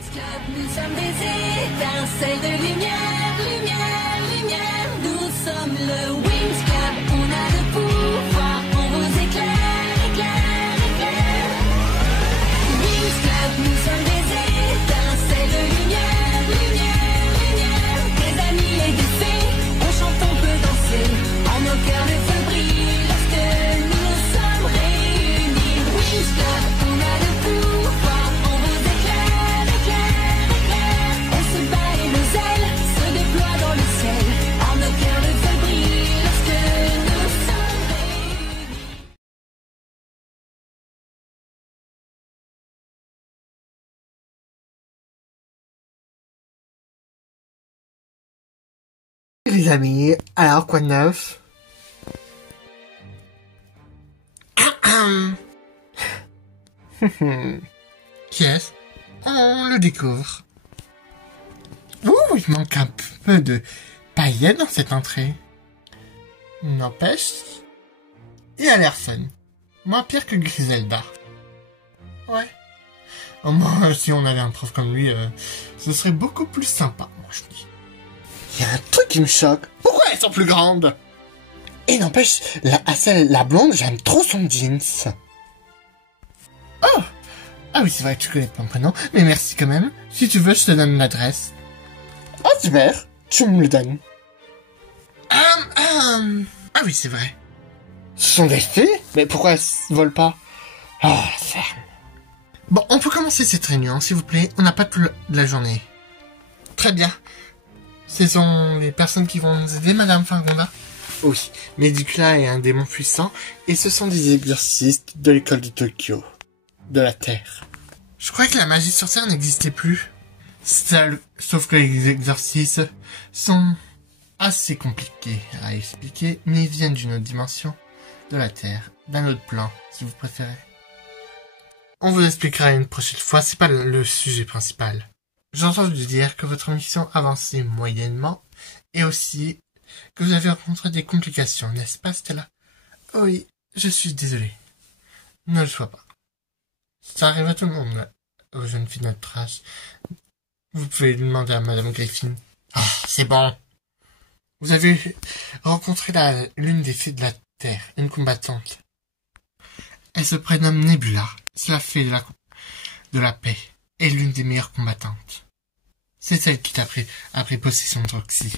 Nous sommes des étincelles de lumière, lumière, lumière. Nous sommes le Wings Club. On a le pouvoir, on vous éclaire, éclaire, éclaire. Wings Club, nous sommes des étincelles de lumière, lumière, lumière. Des amis et des fées, on chante, on peut danser. En nos cœurs le feu brille lorsque nous sommes réunis. Wings Club, on a le pouvoir, on vous éclaire, éclaire, éclaire. On se bat et nos ailes se déploient dans le ciel. En nos cœurs le feu brille lorsque nous sommes réunis. Les amis, alors quoi de neuf? Qui est-ce? On le découvre. Ouh, il manque un peu de paillettes dans cette entrée. N'empêche, il a l'air fun. Moins pire que Griselda. Ouais. Au moins, si on avait un prof comme lui, ce serait beaucoup plus sympa, moi je dis. Il y a un truc qui me choque. Pourquoi elles sont plus grandes? Et n'empêche, la blonde, j'aime trop son jeans. Oh! Ah oui, c'est vrai que tu connais pas mon prénom, mais merci quand même. Si tu veux, je te donne l'adresse. Ah super, tu me le donnes. Ah oui, c'est vrai. Ce sont des fées? Mais pourquoi elles se volent pas? Oh, la ferme. Bon, on peut commencer cette réunion, s'il vous plaît. On n'a pas toute la journée. Très bien. Ce sont les personnes qui vont nous aider, Madame Fangonda? Oui, Medicula est un démon puissant, et ce sont des exorcistes de l'école de Tokyo. De la Terre. Je crois que la magie sur Terre n'existait plus. Sauf que les exorcismes sont assez compliqués à expliquer, mais ils viennent d'une autre dimension de la Terre, d'un autre plan, si vous préférez. On vous expliquera une prochaine fois, c'est pas le sujet principal. J'ai entendu dire que votre mission avançait moyennement, et aussi que vous avez rencontré des complications, n'est-ce pas, Stella? Oui, je suis désolé. Ne le sois pas. Ça arrive à tout le monde, aux jeunes filles de notre âge. Vous pouvez lui demander à Madame Griffin. Ah, c'est bon. Vous avez rencontré l'une des fées de la Terre, une combattante. Elle se prénomme Nebula. C'est la fée de la paix, et l'une des meilleures combattantes. C'est celle qui t'a pris possession de Roxy.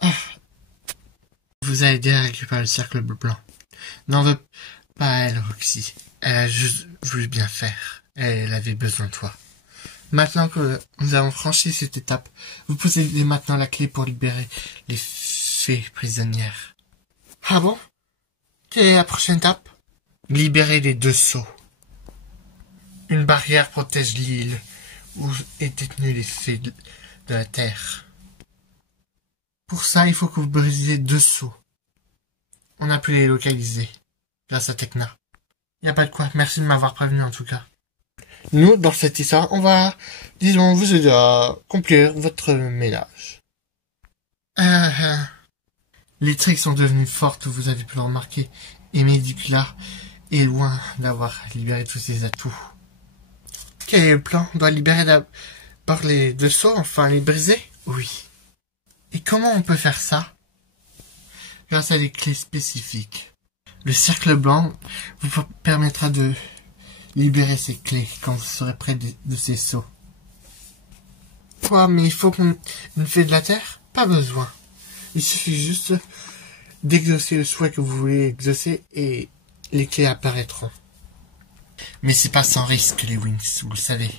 Ah. Vous a aidé à récupérer le cercle blanc. N'en veux pas elle, Roxy. Elle a juste voulu bien faire. Elle avait besoin de toi. Maintenant que nous avons franchi cette étape, vous possédez maintenant la clé pour libérer les fées prisonnières. Ah bon? Quelle est la prochaine étape? Libérer les 2 sceaux. Une barrière protège l'île où est détenue les fées de la Terre. Pour ça, il faut que vous brisiez 2 sceaux. On a pu les localiser, grâce à Tekna. Y a pas de quoi, merci de m'avoir prévenu en tout cas. Nous, dans cette histoire, on va, disons, vous aider à accomplir votre ménage. Les tricks sont devenues fortes, vous avez pu le remarquer, et Medicula est loin d'avoir libéré tous ses atouts. Quel est le plan? On doit libérer d'abord les 2 sceaux, enfin les briser? Oui. Et comment on peut faire ça? Grâce à des clés spécifiques. Le cercle blanc vous permettra de libérer ces clés quand vous serez près de ces sceaux. Quoi, mais il faut qu'on fait de la terre? Pas besoin. Il suffit juste d'exaucer le souhait que vous voulez exaucer et les clés apparaîtront. Mais c'est pas sans risque les Wings, vous le savez.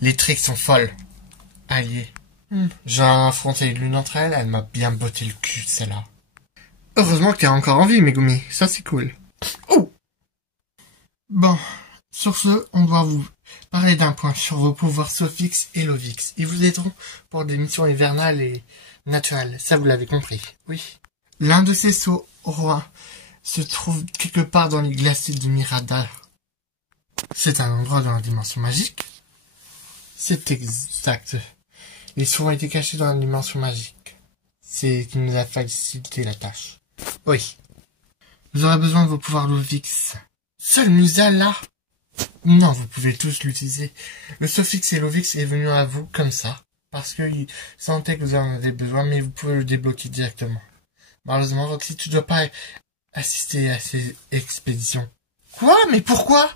Les tricks sont folles. Alliés. J'ai affronté l'une d'entre elles, elle m'a bien botté le cul, celle-là. Heureusement que t'es encore en vie, Megumi. Ça, c'est cool. Oh! Bon. Sur ce, on doit vous parler d'un point sur vos pouvoirs Sophix et Lovix. Ils vous aideront pour des missions hivernales et naturelles. Ça, vous l'avez compris. Oui. L'un de ces sceaux rois se trouve quelque part dans les glaciers de Mirada. C'est un endroit dans la dimension magique. C'est exact. Les sceaux ont été cachés dans la dimension magique. C'est ce qui nous a facilité la tâche. Oui. Vous aurez besoin de vos pouvoirs Lovix. Seul Musa là. Non, vous pouvez tous l'utiliser. Le Sofix et l'Ovix est venu à vous comme ça, parce qu'il sentait que vous en avez besoin, mais vous pouvez le débloquer directement. Malheureusement, Roxy, tu dois pas assister à ces expéditions. Quoi? Mais pourquoi?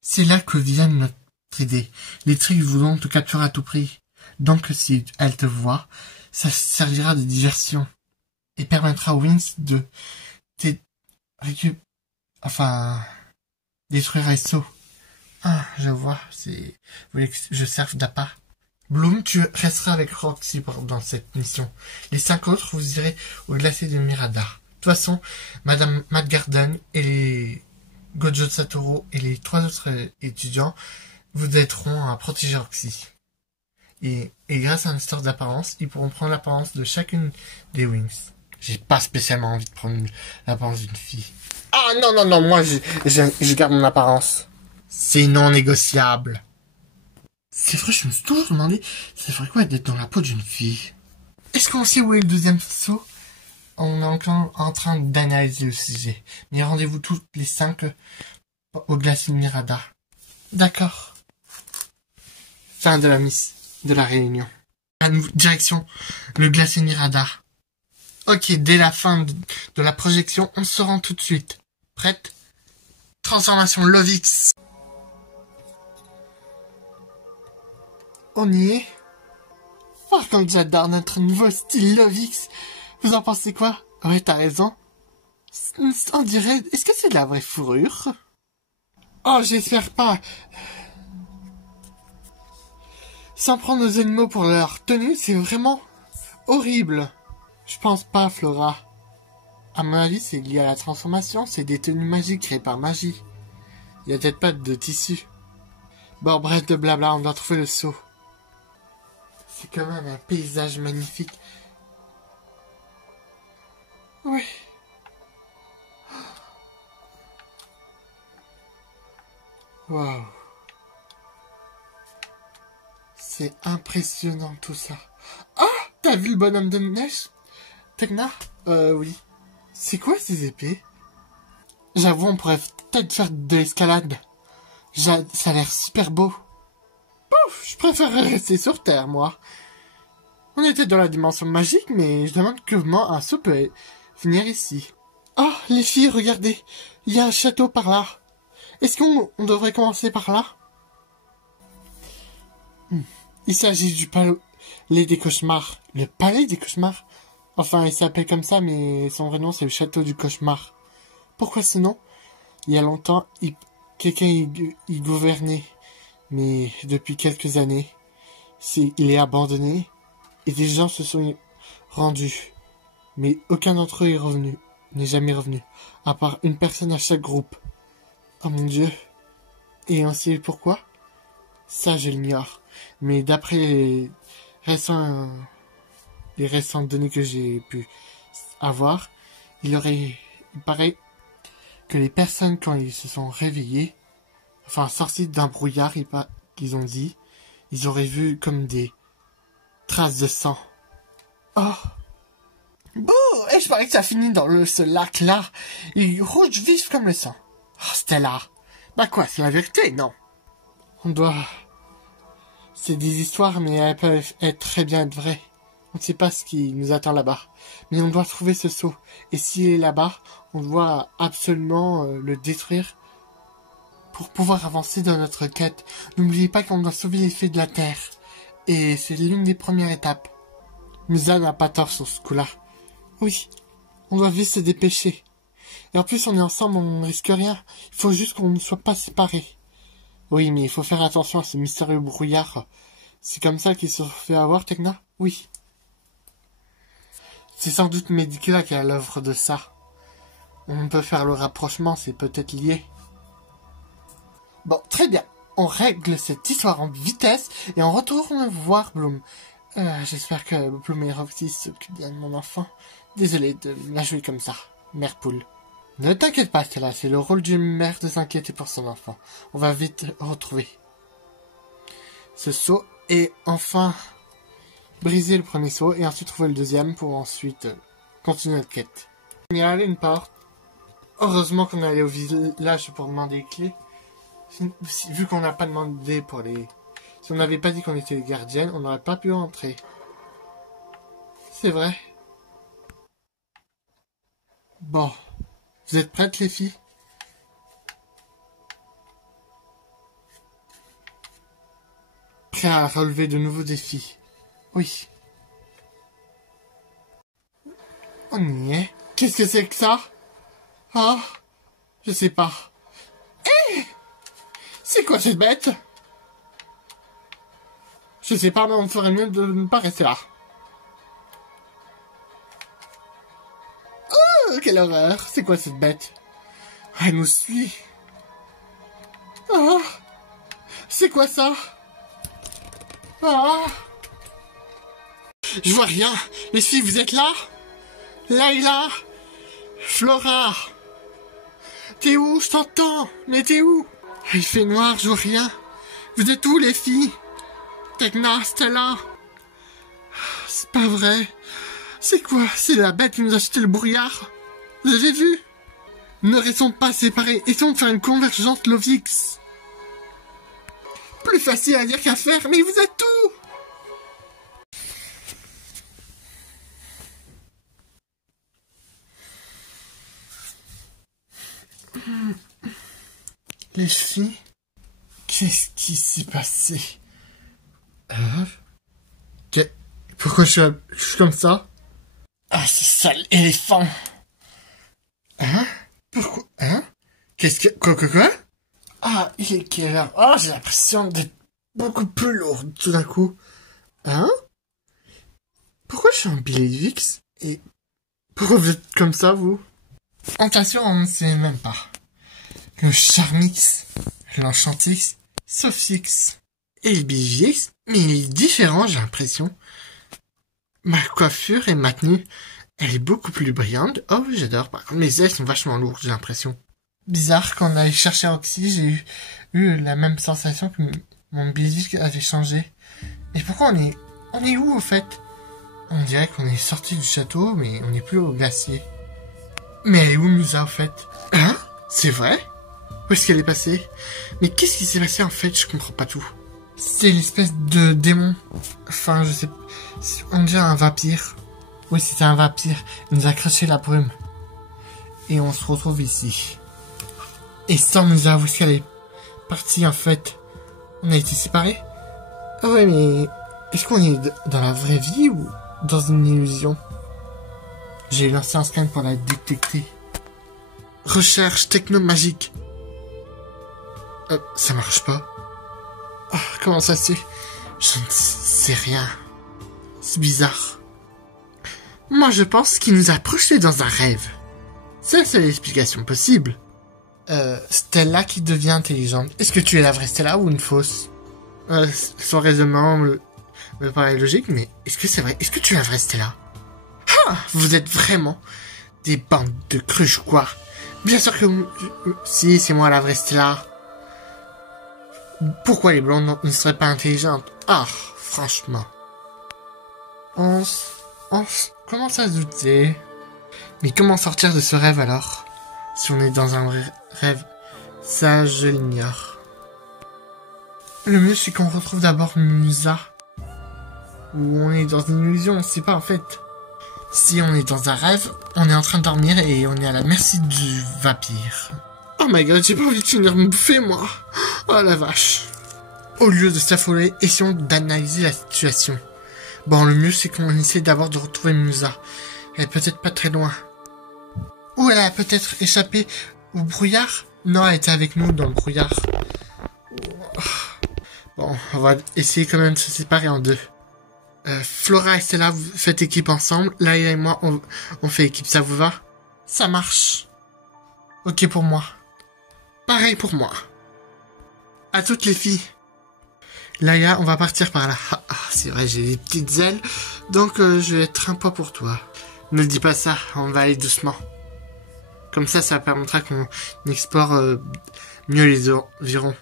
C'est là que vient notre idée. Les tricks voudront te capturer à tout prix. Donc, si elle te voit, ça servira de diversion. Et permettra aux Wings de détruire ISO. Ah, je vois, vous voulez que je serve d'appât. Bloom, tu resteras avec Roxy dans cette mission. Les 5 autres, vous irez au glacier de Mirada. De toute façon, Madame Madgarden et les Gojo Satoru et les 3 autres étudiants vous aideront à protéger Roxy. Et grâce à un histoire d'apparence, ils pourront prendre l'apparence de chacune des Wings. J'ai pas spécialement envie de prendre l'apparence d'une fille. Ah non, moi je garde mon apparence. C'est non négociable. C'est vrai, je me suis toujours demandé, ça ferait quoi d'être dans la peau d'une fille? Est-ce qu'on sait où est le deuxième saut? On est encore en train d'analyser le sujet. Mais rendez-vous tous les 5 au glacier de Mirada. D'accord. Fin de la réunion. Direction le glacier de Mirada. Ok, dès la fin de la projection, on se rend tout de suite. Prête? Transformation Lovix. On y est. Oh, comme j'adore notre nouveau style Lovix. Vous en pensez quoi? Ouais, t'as raison. On dirait... Est-ce que c'est de la vraie fourrure? Oh, j'espère pas. Sans prendre nos animaux pour leur tenue, c'est vraiment horrible. Je pense pas, Flora. À mon avis, c'est lié à la transformation. C'est des tenues magiques créées par magie. Il y a peut-être pas de tissu. Bon, bref de blabla, on doit trouver le seau. C'est quand même un paysage magnifique. Oui. Waouh. C'est impressionnant tout ça. Ah, t'as vu le bonhomme de neige? Tekna? Oui. C'est quoi ces épées? J'avoue, on pourrait peut-être faire de l'escalade. Ça a l'air super beau. Pouf, je préférerais rester sur Terre, moi. On était dans la dimension magique, mais je demande comment un saut peut venir ici. Ah, les filles, regardez. Il y a un château par là. Est-ce qu'on devrait commencer par là? Il s'agit du palais des cauchemars. Le palais des cauchemars? Enfin, il s'appelle comme ça, mais son vrai nom, c'est le château du cauchemar. Pourquoi ce nom? Il y a longtemps, quelqu'un y gouvernait. Mais depuis quelques années, il est abandonné et des gens se sont rendus. Mais aucun d'entre eux n'est jamais revenu, à part une personne à chaque groupe. Oh mon Dieu. Et on sait pourquoi? Ça, je l'ignore. Mais d'après les récentes données que j'ai pu avoir, il paraît que les personnes, quand ils se sont réveillés, enfin sortis d'un brouillard, qu'ils ont dit, ils auraient vu comme des traces de sang. Oh. Bouh! Et je parie que ça finit dans ce lac-là. Il est rouge vif comme le sang. Oh, Stella. Bah quoi, c'est la vérité, non? On doit... C'est des histoires, mais elles peuvent très bien être vraies. On ne sait pas ce qui nous attend là-bas. Mais on doit trouver ce seau. Et s'il est là-bas, on doit absolument le détruire pour pouvoir avancer dans notre quête. N'oubliez pas qu'on doit sauver les fées de la Terre. Et c'est l'une des premières étapes. Musa n'a pas tort sur ce coup-là. Oui, on doit vite se dépêcher. Et en plus, on est ensemble, on ne risque rien. Il faut juste qu'on ne soit pas séparés. Oui, mais il faut faire attention à ce mystérieux brouillard. C'est comme ça qu'il se fait avoir, Tekna? Oui. C'est sans doute Medicula qui est à l'œuvre de ça. On peut faire le rapprochement, c'est peut-être lié. Bon, très bien. On règle cette histoire en vitesse et on retourne voir Bloom. J'espère que Bloom et Roxy s'occupent bien de mon enfant. Désolé de la jouer comme ça, mère poule. Ne t'inquiète pas, Stella, c'est le rôle d'une mère de s'inquiéter pour son enfant. On va vite retrouver ce seau et enfin briser le premier seau et ensuite trouver le deuxième pour ensuite continuer notre quête. Il y a une porte. Heureusement qu'on est allé au village pour demander les clés. Vu qu'on n'a pas demandé pour les... Si on n'avait pas dit qu'on était les gardiennes, on n'aurait pas pu entrer. C'est vrai. Bon. Vous êtes prêtes, les filles? Prêts à relever de nouveaux défis? Oui. On y est. Qu'est-ce que c'est que ça? Ah, je sais pas. Hé! C'est quoi cette bête? Je sais pas, mais on ferait mieux de ne pas rester là. Oh, quelle horreur! C'est quoi cette bête? Elle nous suit. Ah! C'est quoi ça? Ah! Je vois rien. Les filles, vous êtes là? Layla! Flora! T'es où? Je t'entends! Mais t'es où? Il fait noir, je vois rien. Vous êtes où, les filles? Tekna, Stella? C'est pas vrai. C'est quoi? C'est la bête qui nous a jeté le brouillard? Vous avez vu? Ne restons pas séparés. Essayons de faire une convergence Lovix. Plus facile à dire qu'à faire, mais vous êtes où? Les filles? Qu'est-ce qui s'est passé? Pourquoi je suis comme ça? Ah, ce sale éléphant! Hein? Pourquoi? Hein? Qu'est-ce que... Quoi? Ah, il est quelle heure? Oh, j'ai l'impression d'être beaucoup plus lourde tout d'un coup. Hein? Pourquoi je suis en Billy-Vix? Et... pourquoi vous êtes comme ça, vous? Attention, on ne sait même pas. Le Charmix, l'Enchantix, Sophix et le Billy-Vix, mais il est différent, j'ai l'impression. Ma coiffure et ma tenue, elle est beaucoup plus brillante. Oh, j'adore. Par contre, mes ailes sont vachement lourdes, j'ai l'impression. Bizarre, quand on allait chercher Roxy, j'ai eu la même sensation que mon Billy avait changé. Et pourquoi on est où, au fait? On dirait qu'on est sorti du château, mais on n'est plus au glacier. Mais elle est où, Musa, au fait? Hein? C'est vrai? Où est-ce qu'elle est passée? Mais qu'est-ce qui s'est passé, en fait? Je comprends pas tout. C'est l'espèce de démon. Enfin, je sais... on dirait un vampire. Oui, c'était un vampire. Il nous a craché la brume. Et on se retrouve ici. Et sans nous avouer qu'elle est partie, en fait. On a été séparés. Ah ouais, mais... est-ce qu'on est dans la vraie vie ou dans une illusion? J'ai lancé un scan pour la détecter. Recherche techno-magique. Ça marche pas. Oh, comment ça se fait? Je ne sais rien. C'est bizarre. Moi, je pense qu'il nous a projetés dans un rêve. C'est la seule explication possible. Stella qui devient intelligente. Est-ce que tu es la vraie Stella ou une fausse? Son raisonnement me paraît logique, mais est-ce que c'est vrai? Est-ce que tu es la vraie Stella? Ah, vous êtes vraiment des bandes de cruches, quoi. Bien sûr que... si, c'est moi la vraie Stella. Pourquoi les blondes ne seraient pas intelligentes? Ah, franchement. On commence à se douter. Mais comment sortir de ce rêve alors? Si on est dans un rêve, ça je l'ignore. Le mieux c'est qu'on retrouve d'abord Musa. Ou on est dans une illusion, on sait pas en fait. Si on est dans un rêve, on est en train de dormir et on est à la merci du vampire. Oh my god, j'ai pas envie de finir me bouffer, moi. Oh la vache. Au lieu de s'affoler, essayons d'analyser la situation. Bon, le mieux, c'est qu'on essaie d'abord de retrouver Musa. Elle est peut-être pas très loin. Ou elle a peut-être échappé au brouillard? Non, elle était avec nous dans le brouillard. Bon, on va essayer quand même de se séparer en deux. Flora et Stella, vous faites équipe ensemble. Laïla et moi, on fait équipe, ça vous va? Ça marche. Ok pour moi. Pareil pour moi. À toutes les filles. Laïla, on va partir par là. Ah, c'est vrai, j'ai des petites ailes. Donc, je vais être un poids pour toi. Ne dis pas ça, on va aller doucement. Comme ça permettra qu'on explore mieux les environs.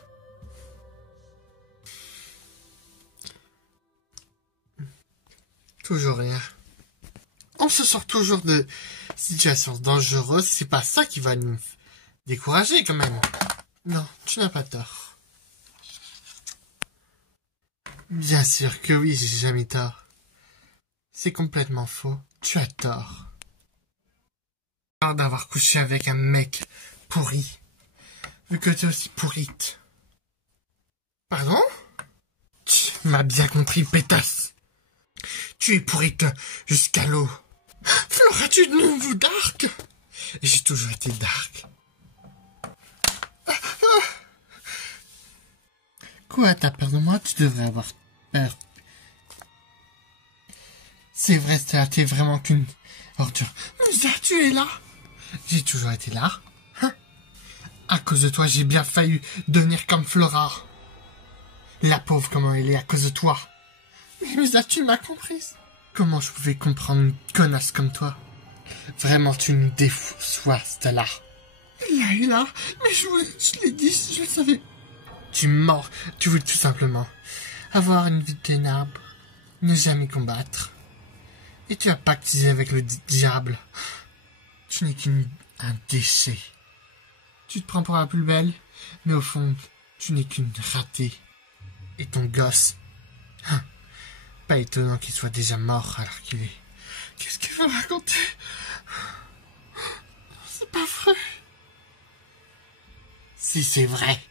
Toujours rien. On se sort toujours de situations dangereuses. C'est pas ça qui va nous décourager quand même. Non, tu n'as pas tort. Bien sûr que oui, j'ai jamais tort. C'est complètement faux. Tu as tort. Tort d'avoir couché avec un mec pourri. Vu que tu es aussi pourrite. Pardon? Tu m'as bien compris, pétasse. Tu es pourrite jusqu'à l'eau. Flora, tu es de nouveau dark? J'ai toujours été dark. Quoi, t'as peur de moi? Tu devrais avoir peur. C'est vrai, Stella, t'es vraiment qu'une ordure. Musa, tu es là? J'ai toujours été là. Hein? À cause de toi, j'ai bien failli devenir comme Flora. La pauvre, comment elle est à cause de toi. Mais Musa, tu m'as comprise. Comment je pouvais comprendre une connasse comme toi? Vraiment, tu nous déçois, Stella. Là, mais je l'ai dit, je le savais. Tu mens, tu voulais tout simplement avoir une vie de ténèbres, ne jamais combattre. Et tu as pactisé avec le diable. Tu n'es qu'un déchet. Tu te prends pour la plus belle, mais au fond, tu n'es qu'une ratée. Et ton gosse, pas étonnant qu'il soit déjà mort alors qu'il est... Qu'est-ce qu'il veut raconter? C'est pas vrai. Si, c'est vrai.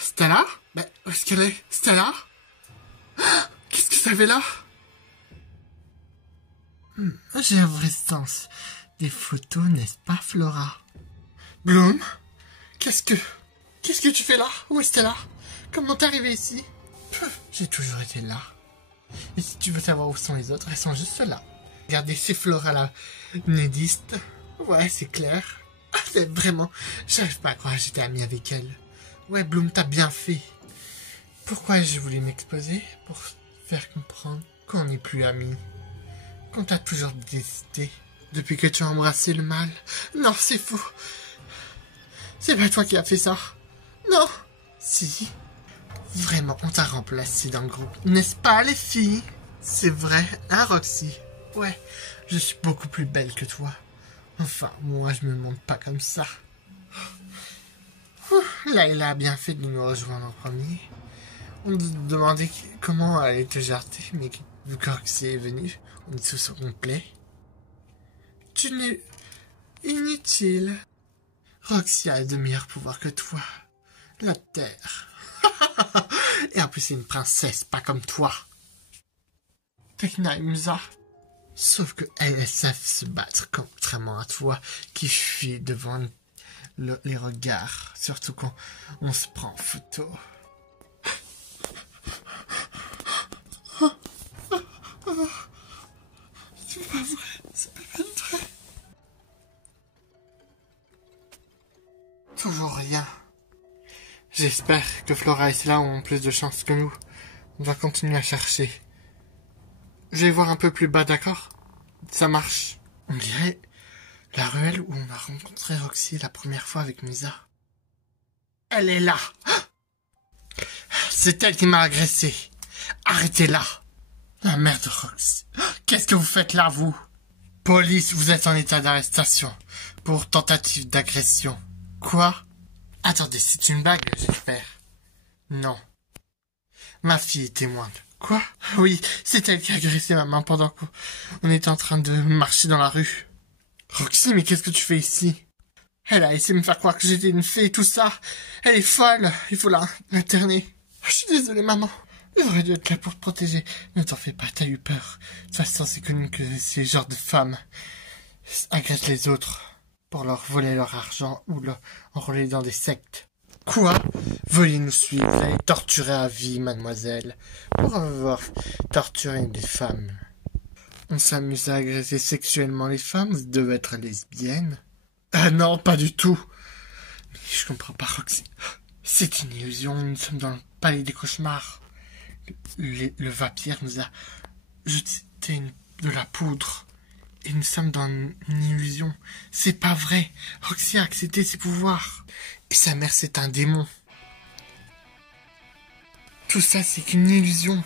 Stella? Ben, où est-ce qu'elle est? Stella? Qu'est-ce que ça fait là? J'ai un vrai sens des photos, n'est-ce pas, Flora? Bloom? Qu'est-ce que tu fais là? Où est Stella? Comment t'es arrivée ici? J'ai toujours été là. Et si tu veux savoir où sont les autres, elles sont juste là. Regardez, c'est Flora la nudiste. Ouais, c'est clair. C'est vraiment... J'arrive pas à croire que j'étais amie avec elle. Ouais, Bloom, t'as bien fait. Pourquoi j'ai voulu m'exposer? Pour faire comprendre qu'on n'est plus amis. Qu'on t'a toujours détesté. Depuis que tu as embrassé le mal. Non, c'est faux. C'est pas toi qui as fait ça. Non. Si. Vraiment, on t'a remplacé dans le groupe. N'est-ce pas, les filles? C'est vrai, hein, Roxy? Ouais, je suis beaucoup plus belle que toi. Enfin, moi, je me montre pas comme ça. Layla a bien fait de nous rejoindre en premier. On nous demandait comment elle allait te jarter, mais vu que Roxy est venue, on est tous au complet. Tu n'es inutile. Roxy a de meilleurs pouvoirs que toi. La terre. Et en plus, c'est une princesse, pas comme toi. Tekna et Musa. Sauf que elles savent se battre, contrairement à toi, qui fuit devant les regards, surtout quand on se prend en photo. C'est pas vrai, c'est pas vrai. Toujours rien. J'espère que Flora et Stella ont plus de chance que nous. On va continuer à chercher. Je vais voir un peu plus bas, d'accord? Ça marche. On dirait la ruelle où on a rencontré Roxy la première fois avec Misa. Elle est là. C'est elle qui m'a agressé. Arrêtez-la. La mère de Roxy. Qu'est-ce que vous faites là, vous? Police, vous êtes en état d'arrestation pour tentative d'agression. Quoi? Attendez, c'est une blague, j'espère. Non. Ma fille est témoin. Quoi? Oui, c'est elle qui a agressé ma main pendant qu'on était en train de marcher dans la rue. Roxy, mais qu'est-ce que tu fais ici? Elle a essayé de me faire croire que j'étais une fée et tout ça. Elle est folle. Il faut l'interner. Je suis désolée, maman. J'aurais dû être là pour te protéger. Ne t'en fais pas, t'as eu peur. De toute façon, c'est connu que ces genres de femmes agressent les autres pour leur voler leur argent ou enrôler dans des sectes. Quoi? Veuillez nous suivre, vous allez torturer à vie, mademoiselle, pour avoir torturé des femmes. On s'amuse à agresser sexuellement les femmes, vous devez être lesbienne. Ah non, pas du tout. Mais je comprends pas, Roxy. C'est une illusion, nous sommes dans le palais des cauchemars. Le vampire nous a jeté de la poudre. Et nous sommes dans une illusion. C'est pas vrai. Roxy a accepté ses pouvoirs. Et sa mère, c'est un démon. Tout ça, c'est qu'une illusion.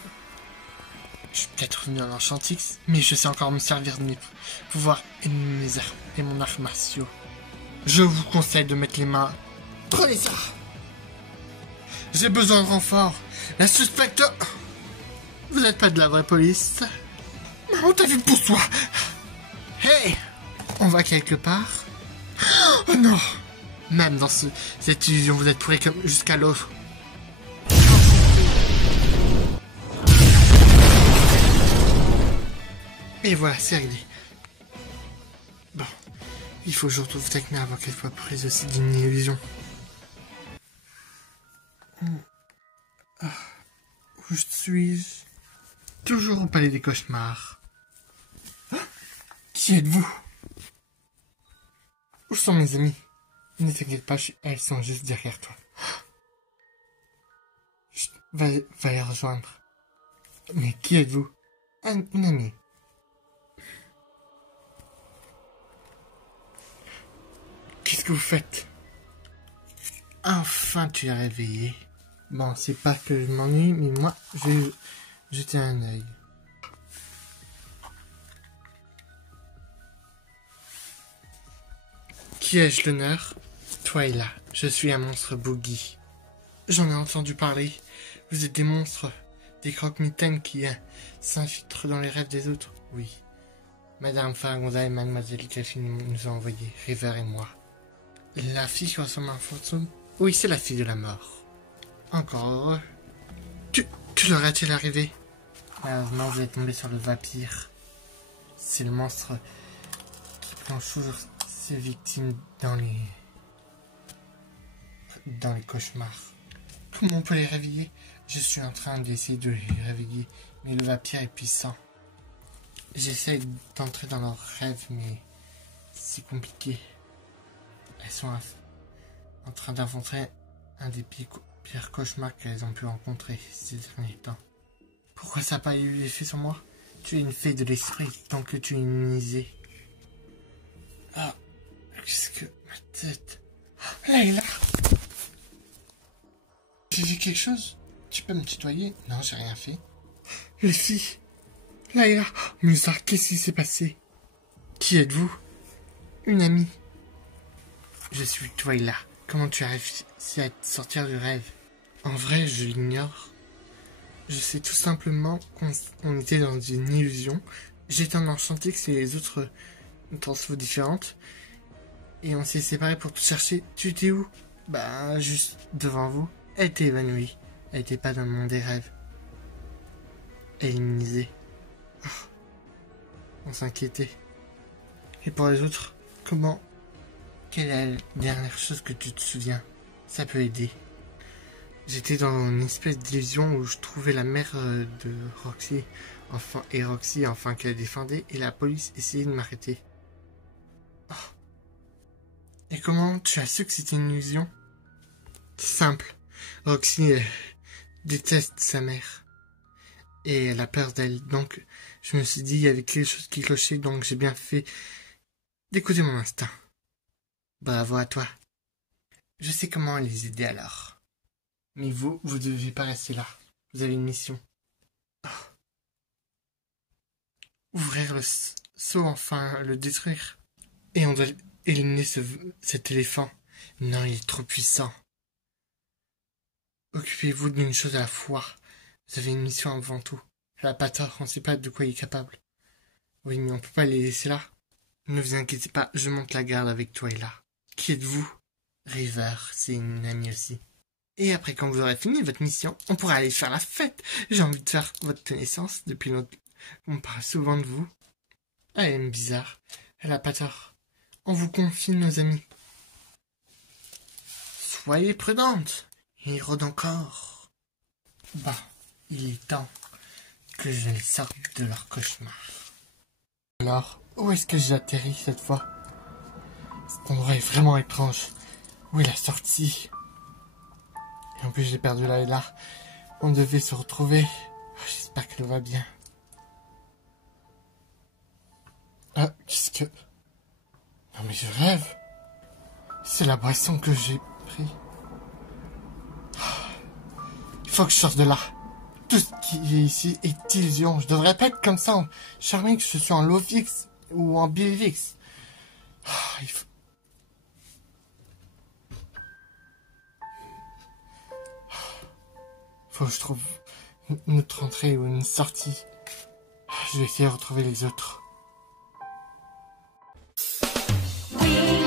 Je suis peut-être revenu en Enchantix, mais je sais encore me servir de mes pouvoirs et mon art martiaux. Je vous conseille de mettre les mains... Prenez ça! J'ai besoin de renfort. La suspecte... Vous n'êtes pas de la vraie police. On t'a vu pour toi. Hey, on va quelque part. Oh non. Même dans cette illusion, vous êtes pourris comme jusqu'à l'autre. Et voilà, c'est réglé. Bon, il faut que je retrouve Tecna avant qu'elle soit prise aussi d'une illusion. Où suis-je? Toujours au palais des cauchemars. Qui êtes-vous? Où sont mes amis? Ne t'inquiète pas, elles sont juste derrière toi. Chut, va les rejoindre. Mais qui êtes-vous? Une amie. Qu'est-ce que vous faites? Enfin, tu es réveillé. Bon, c'est pas que je m'ennuie, mais moi, je vais jeter un œil. Qui ai-je l'honneur? Twyla, je suis un monstre boogie. J'en ai entendu parler. Vous êtes des monstres, des croque-mitaines qui s'infiltrent dans les rêves des autres. Oui. Madame Faragonda et Mademoiselle Caffine nous ont envoyés, River et moi. La fille qui ressemble à un fantôme? Oui, c'est la fille de la mort. Encore heureux. Que leur est-il arrivé? Malheureusement, vous êtes tombé sur le vampire. C'est le monstre qui plonge toujours ses victimes dans les cauchemars. Comment on peut les réveiller? Je suis en train d'essayer de les réveiller, mais le vampire est puissant. J'essaie d'entrer dans leurs rêves, mais c'est compliqué. Elles sont en train d'inventer un des pires cauchemars qu'elles ont pu rencontrer ces derniers temps. Pourquoi ça n'a pas eu l'effet sur moi? Tu es une fée de l'esprit tant que tu es immunisée. Ah, qu'est-ce que... ma tête... Là, il est là. J'ai vu quelque chose? Tu peux me tutoyer? Non, j'ai rien fait. Les filles. Là, il est là. Musa, qu'est-ce qui s'est passé? Qui êtes-vous? Une amie. Je suis Twyla. Comment tu as réussi à te sortir du rêve? En vrai, je l'ignore. Je sais tout simplement qu'on était dans une illusion. J'étais enchanté que c'est les autres transfos différentes. Et on s'est séparés pour te chercher. Tu étais où? Bah, juste devant vous. Elle était évanouie. Elle était pas dans le monde des rêves. Elle est immunisée. Oh. On s'inquiétait. Et pour les autres, comment? Quelle est la dernière chose que tu te souviens? Ça peut aider. J'étais dans une espèce d'illusion où je trouvais la mère de Roxy, enfin qu'elle défendait, et la police essayait de m'arrêter. Oh. Et comment tu as su que c'était une illusion? Simple. Roxy déteste sa mère. Et elle a peur d'elle. Donc, je me suis dit, il y avait quelque chose qui clochait, donc j'ai bien fait d'écouter mon instinct. Bravo à toi. Je sais comment les aider alors. Mais vous ne devez pas rester là. Vous avez une mission. Oh. Ouvrir le seau, enfin, le détruire. Et on doit éliminer cet éléphant. Non, il est trop puissant. Occupez-vous d'une chose à la fois. Vous avez une mission avant tout. Elle a pas tort, on ne sait pas de quoi il est capable. Oui, mais on peut pas les laisser là. Ne vous inquiétez pas, je monte la garde avec toi et là. Qui êtes-vous? River, c'est une amie aussi. Et après, quand vous aurez fini votre mission, on pourra aller faire la fête. J'ai envie de faire votre connaissance depuis longtemps. On parle souvent de vous. Elle est bizarre. Elle a pas tort. On vous confie nos amis. Soyez prudente. Il rôde encore. Bah, il est temps que je les sorte de leur cauchemar. Alors, où est-ce que j'atterris cette fois? Cet endroit est vraiment étrange. Où est la sortie? Et en plus, j'ai perdu là et là. On devait se retrouver. Oh, j'espère qu'elle va bien. Ah, qu'est-ce que... Non mais je rêve. C'est la boisson que j'ai pris. Il faut que je sorte de là. Tout ce qui est ici est illusion. Je devrais pas être comme ça en charmé que je suis en Lovix ou en Billvix. Il faut que je trouve notre entrée ou une sortie. Je vais essayer de retrouver les autres. We